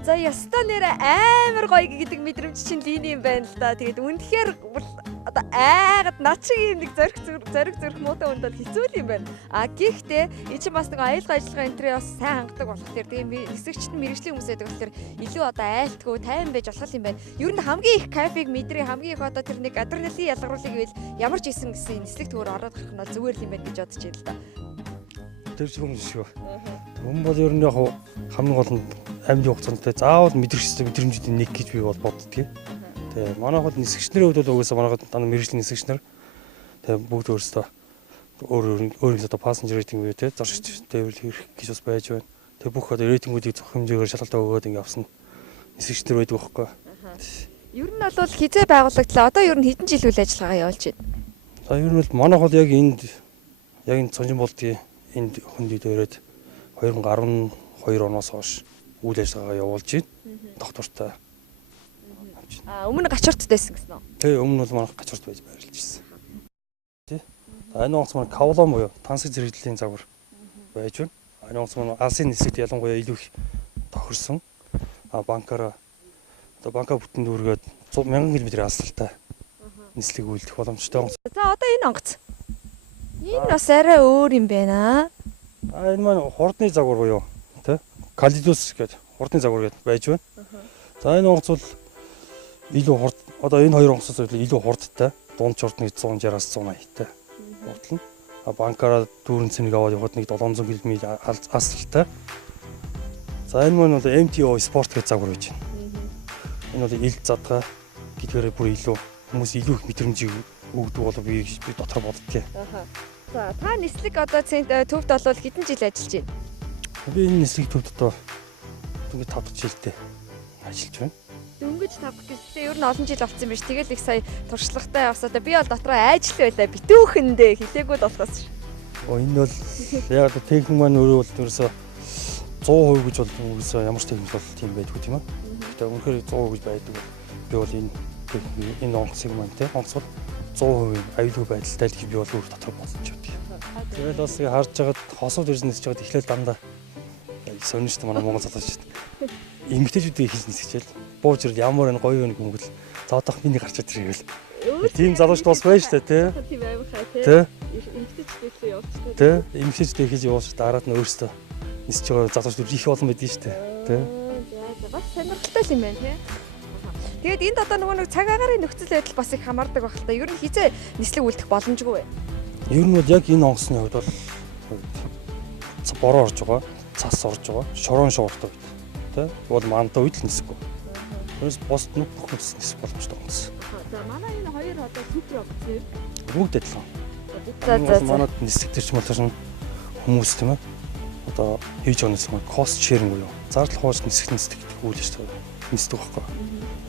За ястаа нэр амар гоё гэдэг мэдрэмж чинь линий юм байна л да. Тэгээд үнэхээр одоо айгаад над шиг юм нэг зориг зүрх муутай хүнд бол хэцүү юм байна. А гэхдээ энэ чинь бас нэг аюулгүй ажиллагаа энтрээ бас сайн хангадаг болохоор тийм нисгэгчд нь мэрэгжлийн хүмүүс байдаг болохоор илүү одоо айлтгүй тайван байж болох юм байна. Ер нь хамгийн их кайфыг мэдрээ хамгийн их одоо тэр нэг адреналин ялгаруулыг ивэл ямар ч исэн гэсэн нислэг төгөр ороод гарах нь зүгээр л юм байна гэж бодож байна л да. Тэр зөвхөн шүү. Хүн бол ер нь яг хамгийн гол нь амьд хугацаанд заавал мэдрэмжүүдийн нэг гэж би бол боддгийг. Тэгээ манайх бол нисгэгчнэрийн хувьд бол угаасаа манайхад мэрэгжлийн нисгэгчнэр тэгээ бүгд өөрсдөө өөрөөс одоо пассенжер рейтинг үү те зорчигч тээвэрлэх хэрэг гэж бас байж байна. Тэгээ бүх одоо рейтингүүдийг зөв хэмжээгээр шалгалтаа өгөөд ингэ авсан нисгэгчнэр байдаг байхгүй. Ер нь бол хизээ байгуулагдлаа. Одоо ер нь хэдэн жил үйл ажиллагаа явуулж байна? За ер нь бол манайх бол яг энэ цонжин болдгийн энд хөндөд өрөөд 2012 оноос хойш үйл ажиллагаа явуулж байна. Доктортой. Өмнө гачууртд байсан гэсэн үү? Тий, өмнө бол манайх гачуурт байж байрлаж ирсэн. Тий. Энэ онц маань кавлон буюу тансаг зэрэглэлийн загвар байж байна. Энэ онц маань алсын нисэгт ялангуяа илүү их тохирсон. Банкаараа одоо банка бүтэн дүүргээд 100,000 км алсалтай нислэг үйлдэх боломжтой. За одоо энэ онгоц. Энэ бас арай өөр юм байна. Энэ маань хурдны загвар буюу тий калидус гэдэг хурдны загвар гэдэг байж байна. За энэ онгоц бол илүү хурд одоо энэ хоёр онгоцоос илүү хурдтай дунд чурдны 160-аас 180-тай хурдлна. Банкаараа дүүрэн цэнийг аваад явахад нэг 700 км алсалтай. За энэ маань бол MTO спорт гэж загвар байж байна. Энэ бол ил задгаа гэдгээр бүр илүү хүмүүс илүү их мэдрэмжийг өгдөг болов би дотор боддгийг. За та нислэг одоо төвд бол хэдэн жил ажиллаж байна? Би энэ нислэг төвд одоо ингээд 5 жилдээ ажиллаж байна. Дөнгөж 5 жилдээ ер нь олон жил болсон юм биш. Тэгэл их сая туршлагатай бас одоо би бол дотроо ажил байлаа. Битүүхэндээ хэлээгүүд болохоос. Энэ бол яг одоо техник маань өөрөө бол ерөөсөө 100% гэж бол ерөөсөө ямар ч техник бол тийм байдгүй тийм ээ. Гэтэ үнэхээр 100% гэж байдаг. Би бол энэ онгоцыг маань тийм онгоц бол 100% аюулгүй байдалтай л гэж би бол өөр дотор бодож байна. Тэгэл бас харж байгаад хосууд ирсэн нисэж байгаад эхлээл дандаа сонирч та манай Монгол залуучууд эмгтээчүүдийг хийж нисчихэл бууж ирэл ямар энэ гоё нэг мөнгөл заодах миний гарч ирэл. Тийм залуучд бас байна шүү дээ тий. Тийм амар хай тий. Эмгтээчүүдээ явуулчихсан. Тий. Эмгтээчүүдээ хийж явуулчих дараад нь өөрөөсөө нисэж байгаа залуучууд их олон байдэн шүү дээ. Тий. За бас сонирхолтой юм байна тий. Тэгээд энд одоо нөгөө нэг цаг агаарын нөхцөл байдал бас их хамаардаг байх л та. Ер нь хизээ нислэг үлдэх боломжгүй. Ер нь бол яг энэ онгоцны хувьд бол бороо орж байгаа, цас орж байгаа, шорон шууртай үед тий. Бол мандаа үед л нисэхгүй. Тэрс бос нүх бүх нүс нисэх боломжтой онгоц. За манай энэ хоёр одоо супер онгоц юм. Бүгд адилхан. За. Манайд нисэх төрч мөлөөр хүмүүс тийм ээ. Одоо хийж байгаа нисэх маань кост шеринг буюу зардал хооч нисэх гэдэг үйл ажиллагаа нисдэг байхгүй.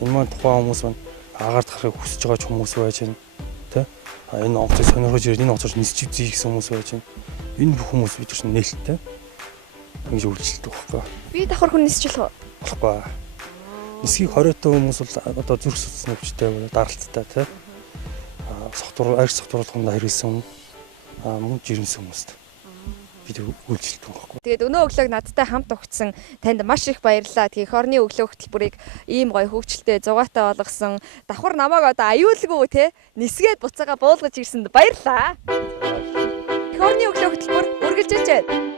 Энэ маань тухайн хүмүүс маань агаард гарахыг хүсэж байгаа хүмүүс байж байна тий. Энэ онгоцыг сонирхож ирээд энэ онгоцоор нисчих зүй гэсэн хүмүүс байж байна. Энэ бүх хүмүүс бид чинь нээлттэй ингэж үйлчлдэг байхгүй. Би давхар хүн нисчих болохгүй. Нисгийг хориотой хүмүүс бол одоо зүрх судасны өвчтэй даралттай тий. Арх согтууруулах хүнд хэрэгсэн мөн жирэмсэн хүмүүст бид үйлчлдэг байхгүй. Тэгээд өнөө өглөөг надтай хамт өгсөн танд маш их баярлалаа. Тэгээд хорны өглөө хөтөлбөрийг ийм гоё хөвгчлөлтэй зугаатай болгосон. Давхар намайг одоо аюулгүй те нисгээд буцаага буулгаж ирсэнд баярлалаа. Хорны өглөө хөтөлбөр үргэлжилж байна.